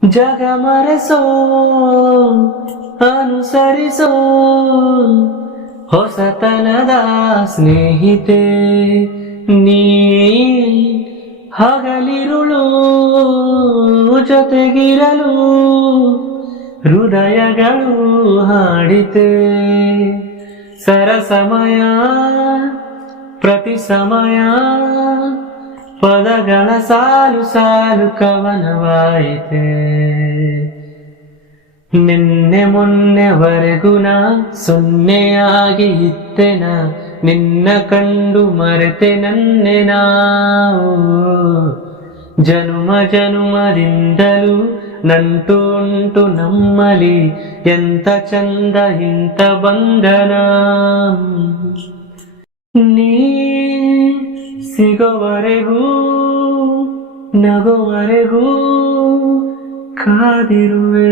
ಜಗ ಮರೆಸೋ ಅನುಸರಿಸೋ ಹೊಸತನದ ಸ್ನೇಹಿತೆ ನೀ ಹಗಲಿರುಳು ಜೊತೆಗಿರಲು ಹೃದಯಗಳು ಹಾಡಿತೆ ಸರಸಮಯ ಪ್ರತಿ ಸಮಯ ಪದಗಳ ಸಾಲು ಸಾಲು ಕವನವಾಯಿತೆ ನಿನ್ನೆ ಮೊನ್ನೆವರೆಗೂ ನಾ ಸೊನ್ನೆಯಾಗಿ ಇತ್ತೆನ ನಿನ್ನ ಕಂಡು ಮರೆತೆ ನನ್ನೆ ನಾವು ಜನುಮ ಜನುಮದಿಂದಲೂ ನಂಟು ಉಂಟು ನಮ್ಮಲಿ ಎಂತ ಚಂದ ಇಂತ ಬಂಧನ ನೀ ಸಿಗೋವರೆಗೂ ನಗೋವರೆಗೂ ಕಾದಿರುವೆ.